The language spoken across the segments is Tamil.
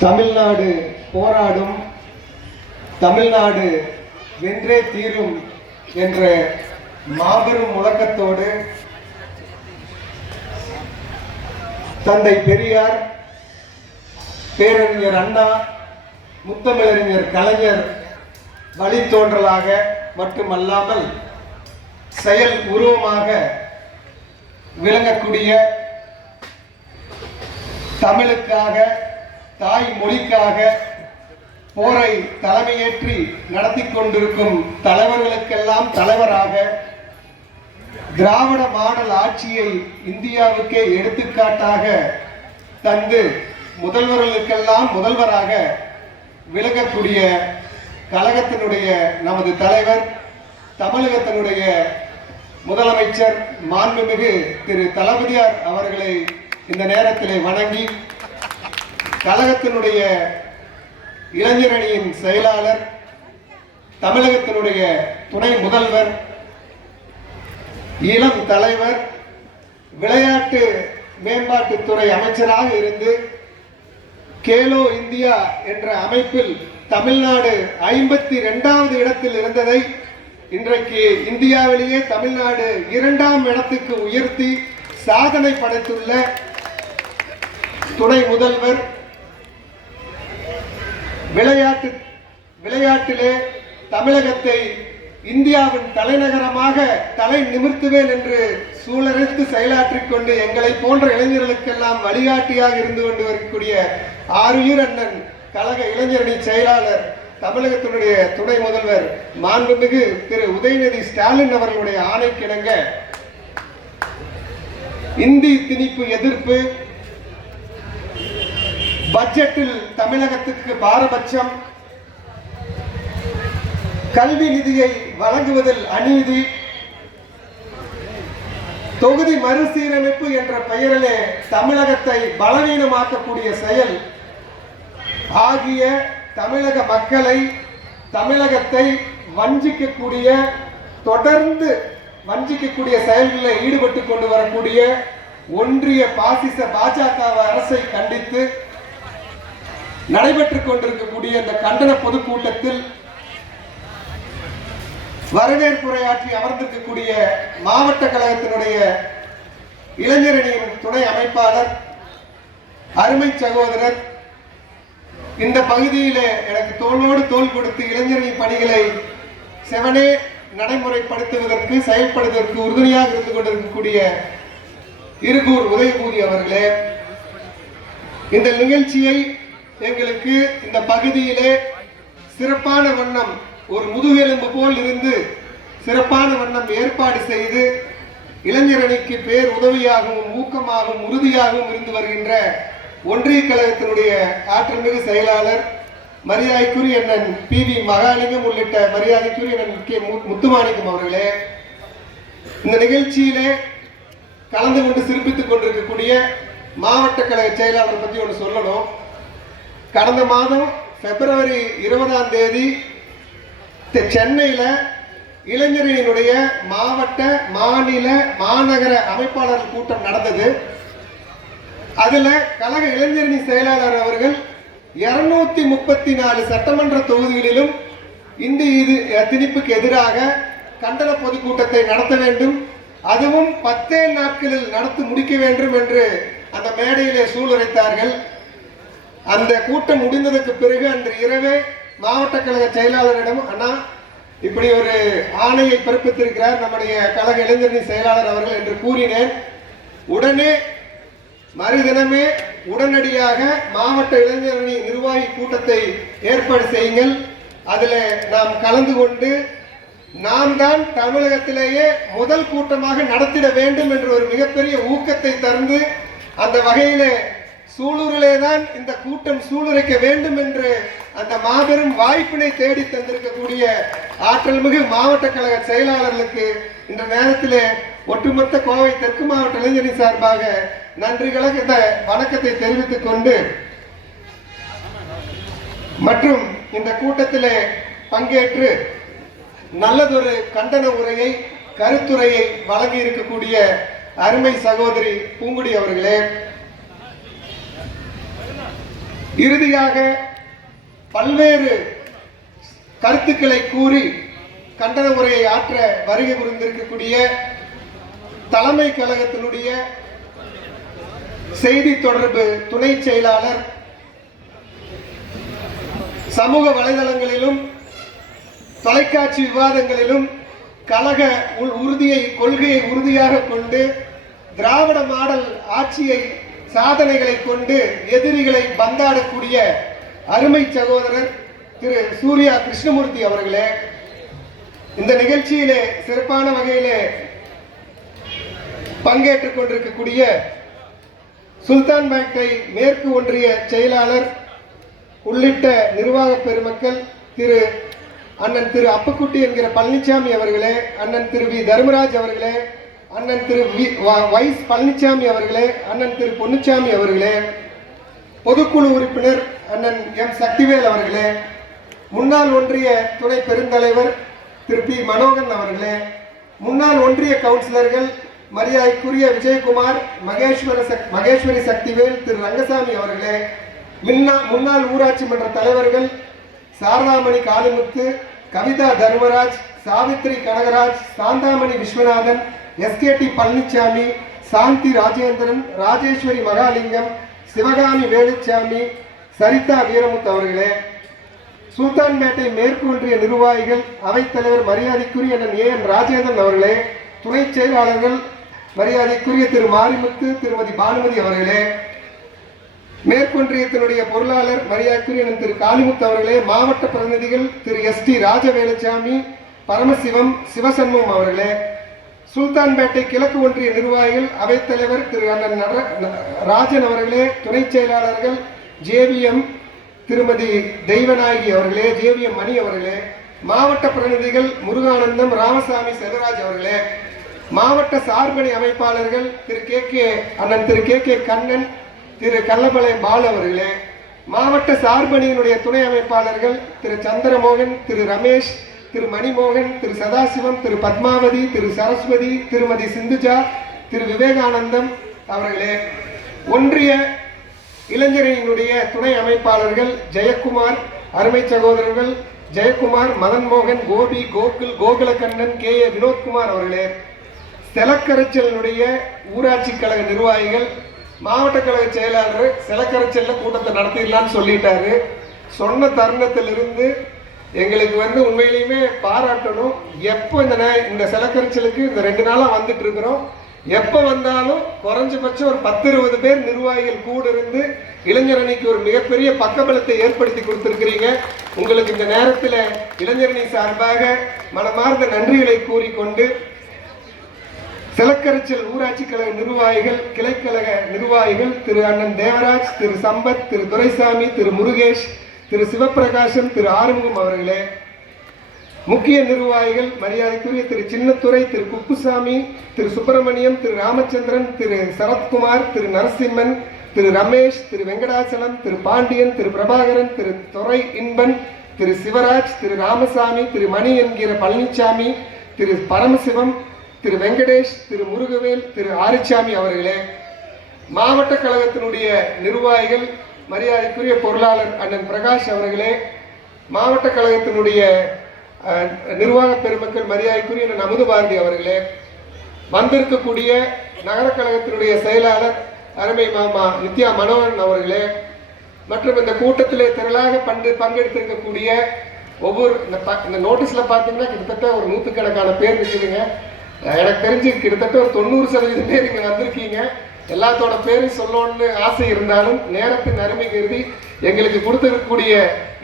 தமிழ்நாடு போராடும் தமிழ்நாடு வென்றே தீரும் என்ற மாபெரும் முழக்கத்தோடு தந்தை பெரியார் பேரறிஞர் அண்ணா முத்தமிழறிஞர் கலைஞர் வழித்தோன்றலாக மட்டுமல்லாமல் செயல் உருவமாக விளங்கக்கூடிய தமிழுக்காக தாய் மொழிக்காக போரை தலைமையேற்றி நடத்தி கொண்டிருக்கும் தலைவர்களுக்கெல்லாம் தலைவராக திராவிட மாடல் ஆட்சியை இந்தியாவுக்கே எடுத்துக்காட்டாக தந்து முதல்வர்களுக்கெல்லாம் முதல்வராக விளங்கக்கூடிய கழகத்தினுடைய நமது தலைவர் தமிழகத்தினுடைய முதலமைச்சர் மாண்புமிகு திரு தளபதியார் அவர்களை இந்த நேரத்திலே வணங்கி கழகத்தினுடைய இளைஞரணியின் செயலாளர் தமிழகத்தினுடைய துணை முதல்வர் இளம் தலைவர் விளையாட்டு மேம்பாட்டுத்துறை அமைச்சராக இருந்து கேலோ இந்தியா என்ற அமைப்பில் தமிழ்நாடு ஐம்பத்தி ரெண்டாவது இடத்தில் இருந்ததை இன்றைக்கு இந்தியாவிலேயே தமிழ்நாடு இரண்டாம் இடத்துக்கு உயர்த்தி சாதனை படைத்துள்ள துணை முதல்வர் விளையாட்டு விளையாட்டிலே தமிழகத்தை இந்தியாவின் தலைநகரமாக தலை நிமிர்த்துவேன் என்று சூழறித்து செயலாற்றிக் கொண்டு எங்களை போன்ற இளைஞர்களுக்கெல்லாம் வழிகாட்டியாக இருந்து கொண்டு வரக்கூடிய ஆருயிர் அண்ணன் கழக இளைஞரணி செயலாளர் தமிழகத்தினுடைய துணை முதல்வர் மாண்புமிகு திரு உதயநிதி ஸ்டாலின் அவர்களுடைய ஆணைக்கிணங்க. இந்தி திணிப்பு எதிர்ப்பு பட்ஜெட்டில் தமிழகத்துக்கு பாரபட்சம். கல்வி நிதியை வழங்குவதில் அநீதி. தொகுதி மறுசீரமைப்பு என்ற பெயரிலே தமிழகத்தை பலவீனமாக்கக்கூடிய செயல் ஆகிய தமிழக மக்களை தமிழகத்தை வஞ்சிக்கக்கூடிய தொடர்ந்து வஞ்சிக்கக்கூடிய செயல்களில் ஈடுபட்டு கொண்டு வரக்கூடிய ஒன்றிய பாசிச பாஜக அரசை கண்டித்து நடைபெற்றுக் கொண்டிருக்கக்கூடிய இந்த கண்டன பொதுக்கூட்டத்தில் வரவேற்புரையாற்றி அமர்ந்திருக்கக்கூடிய மாவட்ட கழகத்தினுடைய இளைஞரணியின் துணை அமைப்பாளர் அருமை சகோதரர் இந்த பகுதியில் எனக்கு தோளோடு தோள் கொடுத்து இளைஞரணி பணிகளை செவனே நடைமுறைப்படுத்துவதற்கு செயல்படுவதற்கு உறுதுணையாக இருந்து கொண்டிருக்கக்கூடிய இருகூர் உதயபூரி அவர்களே இந்த நிகழ்ச்சியை எங்களுக்கு இந்த பகுதியிலே சிறப்பான வண்ணம் ஒரு முதுகெலும்பு போல் இருந்து சிறப்பான வண்ணம் ஏற்பாடு செய்து இளைஞரணிக்கு பேர் உதவியாகவும் ஊக்கமாகவும் உறுதியாகவும் இருந்து வருகின்ற ஒன்றிய கழகத்தினுடைய ஆற்றல்மிகு செயலாளர் மரியாதைக்குரிய அண்ணன் பி வி மகாலிங்கம் உள்ளிட்ட மரியாதைக்குரிய அண்ணன் கே மு- முத்துமாணிக்கம் அவர்களே இந்த நிகழ்ச்சியிலே கலந்து கொண்டு சிறப்பித்துக் கொண்டிருக்கக்கூடிய மாவட்ட கழக செயலாளர் பற்றி ஒன்று சொல்லணும். கடந்த மாதம் பிப்ரவரி இருபதாம் தேதி தெ- இளைஞர்களினுடைய மாவட்ட மாநில மாநகர அமைப்பாளர்கள் கூட்டம் நடந்தது. அதில் கழக இளைஞரணி செயலாளர் அவர்கள் இருநூத்தி முப்பத்தி நாலு சட்டமன்ற தொகுதிகளிலும் இந்த இது திணிப்புக்கு எதிராக கண்டன பொதுக்கூட்டத்தை நடத்த வேண்டும். அதுவும் பத்தே நாட்களில் நடத்தி முடிக்க வேண்டும் என்று அந்த மேடையிலே சூளுரைத்தார்கள். அந்த கூட்டம் முடிந்ததுக்கு பிறகு அன்று இரவே மாவட்ட கழக செயலாளரிடம் அண்ணா இப்படி ஒரு ஆணையை பிறப்பித்திருக்கிறார் நம்முடைய கழக இளைஞரணி செயலாளர் அவர்கள் என்று கூறினேன். உடனே மறுதினமே உடனடியாக மாவட்ட இளைஞரணி நிர்வாகி கூட்டத்தை ஏற்பாடு செய்யுங்கள். அதில் நாம் கலந்து கொண்டு நாம் தான் தமிழகத்திலேயே முதல் கூட்டமாக நடத்திட வேண்டும் என்ற ஒரு மிகப்பெரிய ஊக்கத்தை தந்து அந்த வகையிலே சூலூரிலே தான் இந்த கூட்டம் சூளுரைக்க வேண்டும் என்று அந்த மாபெரும் வாய்ப்பினை தேடி தந்திருக்கக்கூடிய ஆற்றல்மிகு மாவட்ட கழக செயலாளர்களுக்கு இந்த நேரத்திலே ஒட்டுமொத்த கோவை தெற்கு மாவட்ட இளைஞரணி சார்பாக நன்றி கலந்த வணக்கத்தை தெரிவித்துக் கொண்டு மற்றும் இந்த கூட்டத்தில் பங்கேற்று நல்லதொரு கண்டன உரையை கருத்துரையை வழங்கி இருக்கக்கூடிய அருமை சகோதரி பூங்குடி அவர்களே. இறுதியாக பல்வேறு கருத்துக்களை கூறி கண்டன உரையை ஆற்ற வருகை புரிந்திருக்கக்கூடிய தலைமை கழகத்தினுடைய செய்தி தொடர்பு துணை செயலாளர் சமூக வலைதளங்களிலும் தொலைக்காட்சி விவாதங்களிலும் கழக உள் உறுதியை கொள்கையை உறுதியாக கொண்டு திராவிட மாடல் ஆட்சியை சாதனைகளை கொண்டு எதிரிகளை பந்தாடக்கூடிய அருமை சகோதரர் திரு சூர்யா கிருஷ்ணமூர்த்தி அவர்களே இந்த நிகழ்ச்சியிலே சிறப்பான வகையிலே பங்கேற்றுக் கொண்டிருக்கக்கூடிய சுல்தான் பேட்டை மேற்கு ஒன்றிய செயலாளர் உள்ளிட்ட நிர்வாக பெருமக்கள் திரு அண்ணன் திரு அப்புக்குட்டி என்கிற பழனிசாமி அவர்களே அண்ணன் திரு வி தர்மராஜ் அவர்களே அண்ணன் திரு வி வைஸ் பழனிசாமி அவர்களே அண்ணன் திரு பொன்னுச்சாமி அவர்களே பொதுக்குழு உறுப்பினர் அண்ணன் எம். சக்திவேல் அவர்களே முன்னாள் ஒன்றிய துணை பெருந்தலைவர் திரு பி. மனோகன் அவர்களே முன்னாள் ஒன்றிய கவுன்சிலர்கள் மரியாதைக்குரிய விஜயகுமார் மகேஸ்வர சக் மகேஸ்வரி சக்திவேல் திரு. ரங்கசாமி அவர்களே முன்னா முன்னாள் ஊராட்சி மன்ற தலைவர்கள் சாரதாமணி காளிமுத்து கவிதா தர்மராஜ் சாவித்ரி கனகராஜ் சாந்தாமணி விஸ்வநாதன் எஸ்கேடி பழனிசாமி சாந்தி ராஜேந்திரன் ராஜேஸ்வரி மகாலிங்கம் சிவகாமி வேலுச்சாமி சரிதா வீரமுத்து அவர்களே. சுல்தான்பேட்டை மேற்கு ஒன்றிய நிர்வாகிகள் அவைத்தலைவர் மரியாதைக்குரிய அண்ணன் ஏ என் ராஜேந்திரன் அவர்களே துணை செயலாளர்கள் மரியாதைக்குரிய திரு மாரிமுத்து திருமதி பானுமதி அவர்களே. மேற்கொன்றியத்தினுடைய பொருளாளர் மரியாதைக்குரிய திரு காளிமுத்து அவர்களே மாவட்ட பிரதிநிதிகள் திரு எஸ் டி ராஜவேலுச்சாமி பரமசிவம் சிவசண்முகம் அவர்களே சுல்தான்பேட்டை கிழக்கு ஒன்றிய நிர்வாகிகள் அவைத்தலைவர் திரு அண்ணன் ராஜன் அவர்களே துணை செயலாளர்கள் ஜேவிஎம் திருமதி தெய்வநாயகி அவர்களே ஜேவிஎம் மணி அவர்களே மாவட்ட பிரதிநிதிகள் முருகானந்தம் ராமசாமி செல்வராஜ் அவர்களே மாவட்ட சார்பணி அமைப்பாளர்கள் திரு கே கே அண்ணன் திரு கே கே கண்ணன் திரு கல்லமலை பால் அவர்களே மாவட்ட சார்பணியினுடைய துணை அமைப்பாளர்கள் திரு சந்திரமோகன் திரு ரமேஷ் திரு மணிமோகன் திரு சதாசிவம் திரு பத்மாவதி திரு சரஸ்வதி திருமதி சிந்துஜா திரு விவேகானந்தம் அவர்களே. ஒன்றிய இளைஞரணியினுடைய துணை அமைப்பாளர்கள் ஜெயக்குமார் அருமை சகோதரர்கள் ஜெயக்குமார் மதன்மோகன் கோபி கோகுல் கோகுலகண்ணன் கே. ஏ. வினோத்குமார் அவர்களே. செலக்கரைச்சலினுடைய ஊராட்சி கழக நிர்வாகிகள் மாவட்ட கழக செயலாளர் செலக்கரைச்சல்ல கூட்டத்தை நடத்திடலான்னு சொல்லிட்டாரு. சொன்ன தருணத்திலிருந்து எங்களுக்கு வந்து உண்மையிலையுமே பாராட்டணும். எப்போ இந்த இந்த சிலக்கரிச்சலுக்கு இந்த ரெண்டு நாளாக வந்துட்டு இருக்கிறோம். எப்போ வந்தாலும் குறைஞ்சபட்சம் ஒரு பத்து இருபது பேர் நிர்வாகிகள் கூட இருந்து இளைஞரணிக்கு ஒரு மிகப்பெரிய பக்கபலத்தை ஏற்படுத்தி கொடுத்துருக்கிறீங்க. உங்களுக்கு இந்த நேரத்தில் இளைஞரணி சார்பாக மனமார்ந்த நன்றிகளை கூறிக்கொண்டு சிலக்கரிச்சல் ஊராட்சி கழக நிர்வாகிகள் கிளைக்கழக நிர்வாகிகள் திரு அண்ணன் தேவராஜ் திரு சம்பத் திரு துரைசாமி திரு முருகேஷ் திரு சிவபிரகாசம் திரு ஆறுமுகம் அவர்களே. முக்கிய நிர்வாகிகள் மரியாதைக்குரிய திரு சின்னத்துறை திரு குப்புசாமி திரு சுப்பிரமணியம் திரு ராமச்சந்திரன் திரு சரத்குமார் திரு நரசிம்மன் திரு ரமேஷ் திரு வெங்கடாச்சலம் திரு பாண்டியன் திரு பிரபாகரன் திரு துரை இன்பன் திரு சிவராஜ் திரு ராமசாமி திரு மணி என்கிற பழனிசாமி திரு பரமசிவம் திரு வெங்கடேஷ் திரு முருகவேல் திரு ஆரிச்சாமி அவர்களே மாவட்ட கழகத்தினுடைய நிர்வாகிகள் மரியாதைக்குரிய பொருளாளர் அண்ணன் பிரகாஷ் அவர்களே மாவட்ட கழகத்தினுடைய நிர்வாக பெருமக்கள் மரியாதைக்குரிய அண்ணன் அமுது பாரதி அவர்களே வந்திருக்கக்கூடிய நகர கழகத்தினுடைய செயலாளர் அருமை மாமா நித்யா மனோகரன் அவர்களே மற்றும் இந்த கூட்டத்திலே திரளாக பங்கு பங்கெடுத்திருக்கக்கூடிய ஒவ்வொரு இந்த நோட்டீஸில் இந்த பார்த்தீங்கன்னா கிட்டத்தட்ட ஒரு நூற்றுக்கணக்கான பேர் இருக்குதுங்க எனக்கு தெரிஞ்சு கிட்டத்தட்ட ஒரு தொண்ணூறு சதவீதம் பேர் இங்கே வந்திருக்கீங்க. எல்லாத்தோட பேரும் சொல்லணும்னு ஆசை இருந்தாலும் நேரத்தின் அருமை கருதி எங்களுக்கு கொடுத்துருக்கக்கூடிய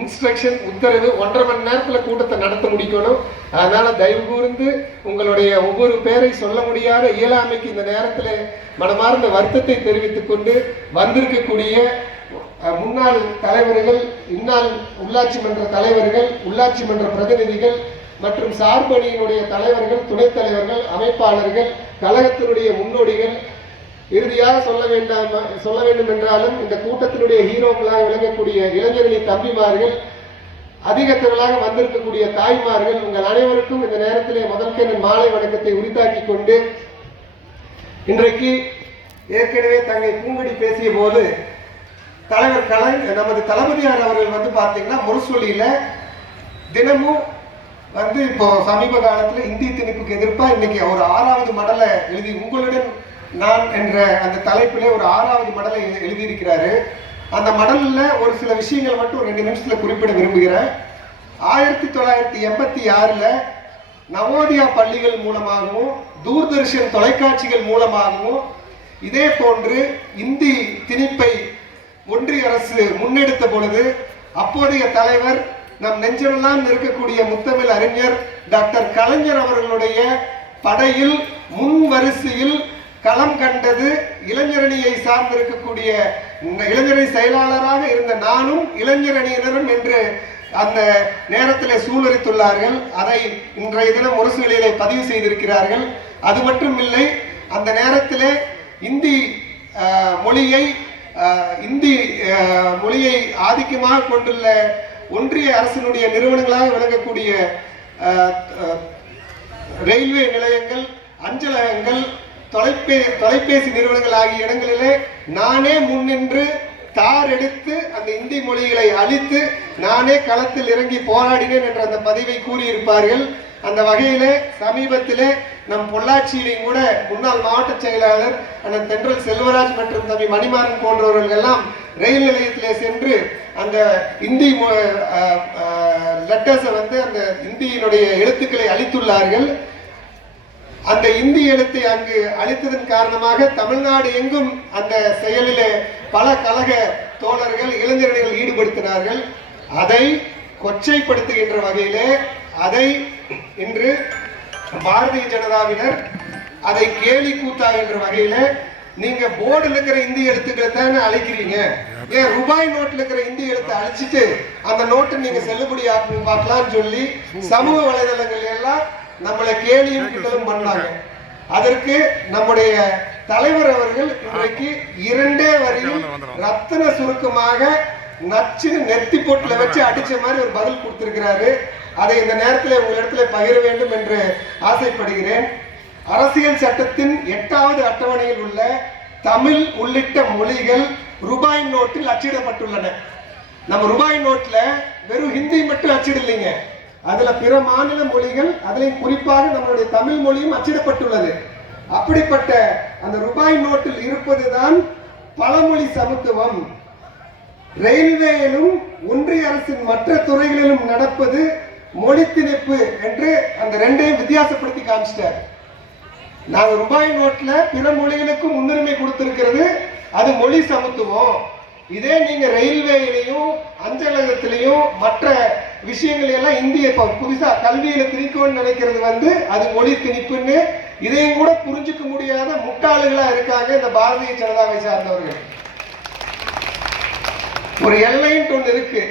இன்ஸ்ட்ரக்ஷன் உத்தரவு ஒன்றரை மணி நேரத்தில் கூட்டத்தை நடத்த முடிக்கணும். அதனால தயவு கூர்ந்து உங்களுடைய ஒவ்வொரு பேரை சொல்ல முடியாத இயலாமைக்கு இந்த நேரத்தில் மனமார்ந்த வருத்தத்தை தெரிவித்துக் கொண்டு வந்திருக்கக்கூடிய முன்னாள் தலைவர்கள் இந்நாள் உள்ளாட்சி மன்ற தலைவர்கள் உள்ளாட்சி மன்ற பிரதிநிதிகள் மற்றும் சார்பணியினுடைய தலைவர்கள் துணைத் தலைவர்கள் அமைப்பாளர்கள் கழகத்தினுடைய முன்னோடிகள். இறுதியாக சொல்ல வேண்டாம் சொல்ல வேண்டும் என்றாலும் இந்த கூட்டத்தினுடைய ஹீரோக்களாக விளங்கக்கூடிய இளைஞர்களின் தம்பிமார்கள் அதிக திரளாக வந்திருக்கக்கூடிய தாய்மார்கள் உங்கள் அனைவருக்கும் இந்த நேரத்திலே முதற்கென மாலை வணக்கத்தை உரித்தாக்கி கொண்டு இன்றைக்கு ஏற்கனவே தங்கை பூங்கடி பேசிய போது தலைவர் கலை நமது தளபதியார் அவர்கள் வந்து பார்த்தீங்கன்னா முரசொலியில தினமும் வந்து இப்போ சமீப காலத்தில் இந்தி திணிப்புக்கு எதிர்ப்பாக இன்னைக்கு ஒரு ஆறாவது மடலை எழுதி உங்களுடன் நான் என்ற அந்த தலைப்பிலே ஒரு ஆறாவது மடலை எழு- எழுதியிருக்கிறாரு. அந்த மடலில் ஒரு சில விஷயங்கள் மட்டும் ஒரு ரெண்டு நிமிஷத்தில் குறிப்பிட விரும்புகிறேன். ஆயிரத்தி தொள்ளாயிரத்தி எண்பத்தி ஆறில் நவோதயா பள்ளிகள் மூலமாகவும் தூர்தர்ஷன் தொலைக்காட்சிகள் மூலமாகவும் இதே போன்று இந்தி திணிப்பை ஒன்றிய அரசு முன்னெடுத்த பொழுது அப்போதைய தலைவர் நம் நெஞ்சமெல்லாம் இருக்கக்கூடிய முத்தமிழ் அறிஞர் டாக்டர் கலைஞர் அவர்களுடைய படையில் முன் வரிசையில் களம் கண்டது இளைஞரணியை சார்ந்திருக்கக்கூடிய இந்த இளைஞரணி செயலாளராக இருந்த நானும் இளைஞரணியினரும் என்று அந்த நேரத்தில் சூழறித்துள்ளார்கள் அதை இன்றைய தினம் முரசுகளிலே பதிவு செய்திருக்கிறார்கள். அது மட்டும் இல்லை அந்த நேரத்தில் இந்தி மொழியை இந்தி மொழியை ஆதிக்கமாக கொண்டுள்ள ஒன்றிய அரசினுடைய நிறுவனங்களாக விளங்கக்கூடிய ரயில்வே நிலையங்கள் அஞ்சலகங்கள் தொலைபே தொலைபேசி நிறுவனங்கள் ஆகிய இடங்களிலே நானே முன்னின்று தார் எடுத்து அந்த இந்தி மொழிகளை அழித்து நானே களத்தில் இறங்கி போராடினேன் என்ற அந்த பதிவை கூறியிருப்பார்கள். அந்த வகையிலே சமீபத்திலே நம் பொள்ளாச்சியிலையும் கூட முன்னாள் மாவட்ட செயலாளர் அண்ணன் தென்றல் செல்வராஜ் மற்றும் தம்பி மணிமாறன் போன்றவர்கள் எல்லாம் ரயில் நிலையத்திலே சென்று அந்த இந்தி லெட்டர்ஸை வந்து அந்த இந்தியினுடைய எழுத்துக்களை அளித்துள்ளார்கள். அந்த இந்தி எழுத்தை அங்கு அளித்ததன் காரணமாக தமிழ்நாடு எங்கும் அந்த செயலிலே பல கழக தோழர்கள் இளைஞர்கள் ஈடுபடுத்தினார்கள். அதை கொச்சைப்படுத்துகின்ற வகையிலே அதை இன்று பாரதிய ஜனதாவினர் அதை கேலி கூத்தாகின்ற வகையிலே நீங்க போர்டுல இருக்கிற இந்தி எழுத்துக்களை தானே அழிக்கிறீங்க? ஏன் ரூபாய் நோட்ல இருக்கிற இந்தி எழுத்தை அழிச்சிட்டு அந்த நோட்டை நீங்க செல்லுபடி ஆக்கி பார்க்கலாம்னு சொல்லி சமூக வலைதளங்கள் எல்லாம் நம்மளை கேலியும் கிட்டலும் பண்ணாங்க. அதற்கு நம்முடைய தலைவர் அவர்கள் இன்றைக்கு இரண்டே வரியில் ரத்தின சுருக்கமாக நச்சுன்னு நெத்தி போட்டுல வச்சு அடிச்ச மாதிரி ஒரு பதில் கொடுத்திருக்கிறாரு. அதை இந்த நேரத்தில் உங்களிடத்துல பகிர வேண்டும் என்று ஆசைப்படுகிறேன். அரசியல் சட்டத்தின் எட்டாவது அட்டவணையில் உள்ள தமிழ் உள்ளிட்ட மொழிகள் ரூபாய் நோட்டில் அச்சிடப்பட்டுள்ளன. நம்ம ரூபாய் நோட்ல வெறும் ஹிந்தி மட்டும் அச்சிடலைங்க. அதுல பிற மாநில மொழிகள் அதிலையும் குறிப்பாக நம்மளுடைய தமிழ் மொழியும் அச்சிடப்பட்டுள்ளது. அப்படிப்பட்ட அந்த ரூபாய் நோட்டில் இருப்பதுதான் பழமொழி சமத்துவம். ரயில்வேயிலும் ஒன்றிய அரசின் மற்ற துறைகளிலும் நடப்பது மொழி திணிப்பு என்று அந்த ரெண்டையும் வித்தியாசப்படுத்தி காமிச்சிட்டார். நாங்கள் ரூபாய் நோட்டில் பிற மொழிகளுக்கு முன்னுரிமை கொடுத்துருக்கிறது அது மொழி சமத்துவம். இதே நீங்க ரயில்வேயிலையும் அஞ்சலகத்திலையும் மற்ற விஷயங்களையெல்லாம் இந்திய இப்போ புதுசா கல்வியில திணிக்கணும்னு நினைக்கிறது வந்து அது மொழி திணிப்புன்னு இதையும் கூட புரிஞ்சுக்க முடியாத முட்டாளுகளா இருக்காங்க இந்த பாரதிய ஜனதாவை சார்ந்தவர்கள். ஒரு எல்லைன்ட்டு ஒன்று இருக்கு.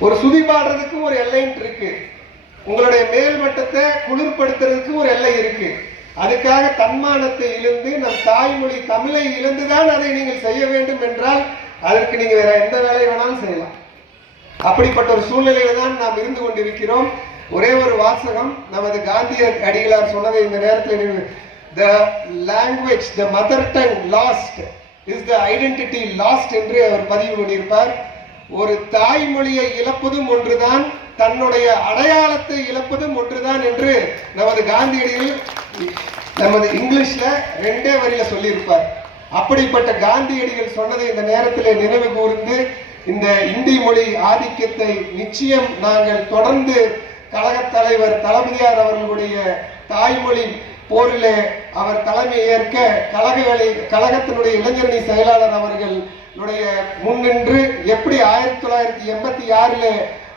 ஒரு சுதி பாடுறதுக்கு ஒரு எல்லைன்ட்டு இருக்கு. உங்களுடைய மேல் மட்டத்தை குளிர்படுத்துறதுக்கு ஒரு எல்லை இருக்கு. அதுக்காக தன்மானத்தை இழந்து நம் தாய்மொழி தமிழை இழந்துதான் அதை நீங்கள் செய்ய வேண்டும் என்றால் அதற்கு நீங்கள் வேற எந்த வேலையை வேணாலும் செய்யலாம். அப்படிப்பட்ட ஒரு சூழ்நிலையில தான் நாம் இருந்து கொண்டிருக்கிறோம். ஒரே ஒரு வாசகம் நமது காந்தியர் அடிகளார் சொன்னதை இந்த நேரத்தில் the language the mother tongue lost is the identity lost என்று அவர் பதிவு பண்ணியிருப்பார். ஒரு தாய்மொழியை இழப்பதும் ஒன்றுதான் தன்னுடைய அடையாளத்தை இழப்பதும் ஒன்றுதான் என்று நமது காந்தியடிகள் நமது இங்கிலீஷ்ல ரெண்டே வரியில சொல்லியிருப்பார். அப்படிப்பட்ட காந்தியடிகள் சொன்னதை இந்த நேரத்தில் நினைவு கூர்ந்து இந்த இந்தி மொழி ஆதிக்கத்தை நிச்சயம் நாங்கள் தொடர்ந்து கழகத் தலைவர் தளபதியார் அவர்களுடைய தாய்மொழி போரிலே அவர் தலைமை ஏற்க கழகங்களை கழகத்தினுடைய இளைஞரணி செயலாளர் அவர்களுடைய முன்னின்று எப்படி ஆயிரத்தி தொள்ளாயிரத்தி எண்பத்தி ஆறில்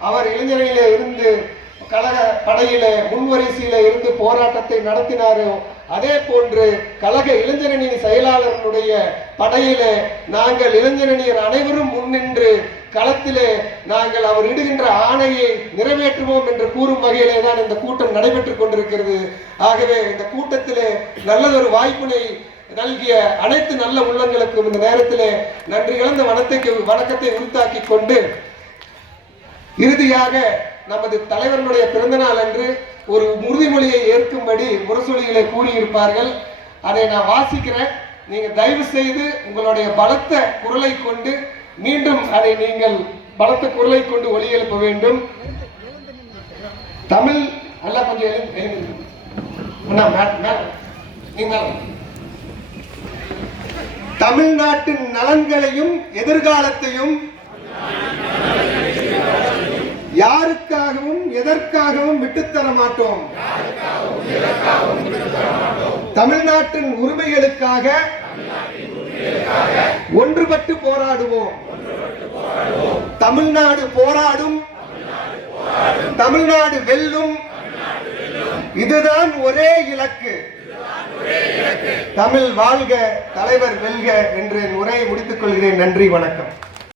அவர் இளைஞரணியிலே இருந்து கழக படையில முன்வரிசையில இருந்து போராட்டத்தை நடத்தினாரோ அதே போன்று கழக இளைஞரணியின் செயலாளர்களுடைய படையில நாங்கள் இளைஞரணியர் அனைவரும் முன்னின்று களத்திலே நாங்கள் அவர் இடுகின்ற ஆணையை நிறைவேற்றுவோம் என்று கூறும் வகையிலே தான் இந்த கூட்டம் நடைபெற்றுக் கொண்டிருக்கிறது. ஆகவே இந்த கூட்டத்திலே நல்லதொரு வாய்ப்பினை நல்கிய அனைத்து நல்ல உள்ளங்களுக்கும் இந்த நேரத்திலே நன்றி கலந்த வனத்தை வணக்கத்தை உருத்தாக்கி கொண்டு இறுதியாக நமது தலைவர்களுடைய பிறந்தநாள் அன்று ஒரு உறுதிமொழியை ஏற்கும்படி முரசொலிகளை கூறியிருப்பார்கள். அதை நான் வாசிக்கிறேன். நீங்க தயவு செய்து உங்களுடைய பலத்த குரலை கொண்டு மீண்டும் அதை நீங்கள் பலத்த குரலை கொண்டு ஒலி எழுப்ப வேண்டும். தமிழ் நல்லா கொஞ்சம் எழுந்து தமிழ்நாட்டின் நலன்களையும் எதிர்காலத்தையும் எதற்காகவும் விட்டுத்தர மாட்டோம் தமிழ்நாட்டின் உரிமைகளுக்காக ஒன்றுபட்டு போராடுவோம். தமிழ்நாடு போராடும். தமிழ்நாடு வெல்லும். இதுதான் ஒரே இலக்கு. தமிழ் வாழ்க தலைவர் வெல்க என்று உரையை முடித்துக் கொள்கிறேன். நன்றி வணக்கம்.